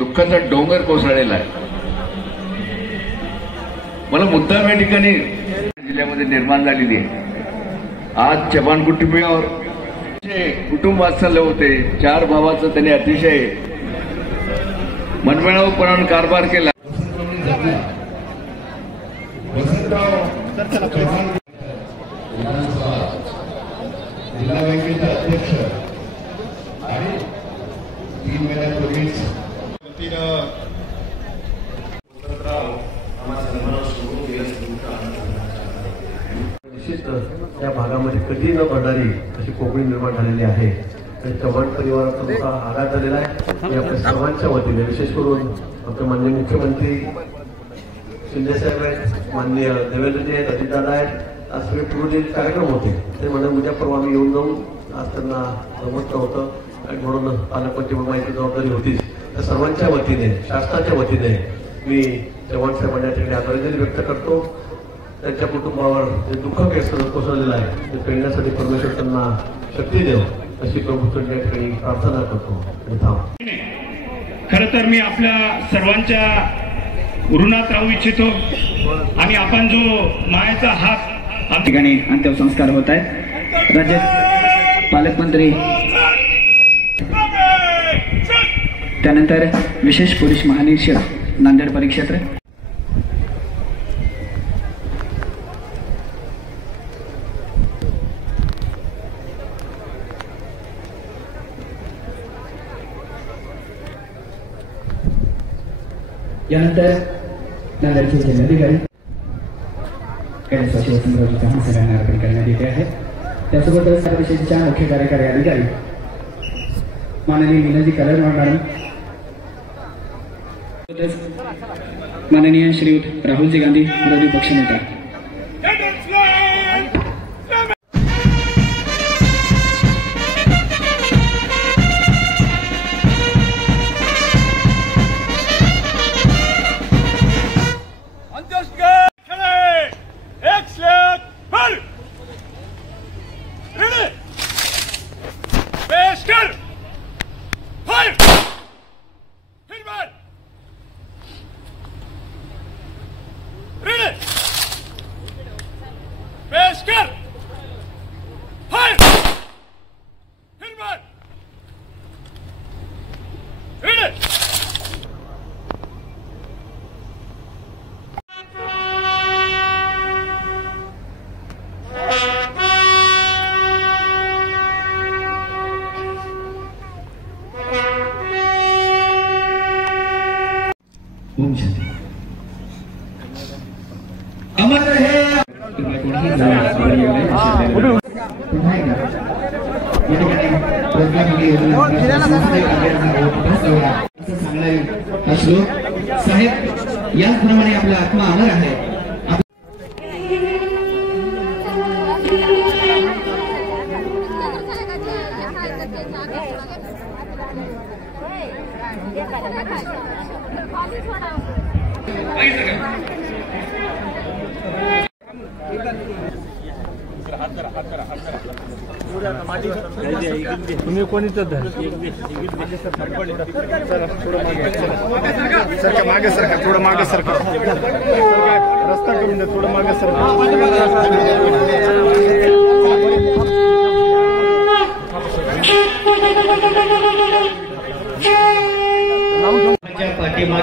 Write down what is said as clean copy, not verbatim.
दुःखाचा डोंगर कोसळलेला आहे. मला मुद्दाम या ठिकाणी जिल्ह्यामध्ये निर्माण झालेली आहे. आज चव्हाण कुटुंबियावर कुटुंब वात्सल्य होते. 4 भावाचं त्यांनी अतिशय मनमिळावूपणाने कारभार केला. जिल्हा बँकेचे अध्यक्ष आणि 3 महिन्यापूर्वीच निश्चित या भागामध्ये कधी न पडणारी अशी कोकणी निर्माण झालेली आहे. चव्हाण परिवाराचा मोठा आघात झालेला आहे. मी आपल्या सर्वांच्या वतीने विशेष करून आमचे माननीय मुख्यमंत्री शिंदेसाहेब आहेत, माननीय देवेंद्रजी आहेत, अजितदादा आहेत. आज सगळे पूर्व कार्यक्रम होते ते म्हणजे उद्या परवा आम्ही येऊन जाऊन आज त्यांना जमत नव्हतं आणि म्हणून पालकमंत्री माहिती जबाबदारी होतीच. त्या सर्वांच्या वतीने शासनाच्या वतीने मी चव्हाण साहेबांना या ठिकाणी आदरांजली व्यक्त करतो. त्यांच्या कुटुंबावर जे दुःख कोसळलेलं आहे ते पेलण्यासाठी परमेश्वर त्यांना शक्ती देव अशी प्रभूंच्या ठिकाणी प्रार्थना करतो. खरं तर मी आपल्या सर्वांच्या ऋणात राहू इच्छितो आणि आपण जो मायेचा हात ठिकाणी अंत्यसंस्कार होत आहेत. राज्य पालकमंत्री त्यानंतर विशेष पोलीस महानिरीक्षक नांदेड परिक्षेत्र यानंतर नांदेडचे जिल्हाधिकारी सचिव वसंतराव चव्हाण सगळ्यांना अर्पण करण्यात येते आहे. त्यासोबतच परिषदेच्या मुख्य कार्यकारी अधिकारी माननीय मीनाजी कलरवाड मॅडम, माननीय श्रीयुत राहुलजी गांधी विरोधी पक्षनेता, अमर रहे साहेब. याचप्रमाणे आपला आत्मा अमर आहे. तुम्ही कोणीच सरका मागे सरका, थोडं मागे सरका, रस्ता करून द्या, थोडं मागे सरका. पाठीमागे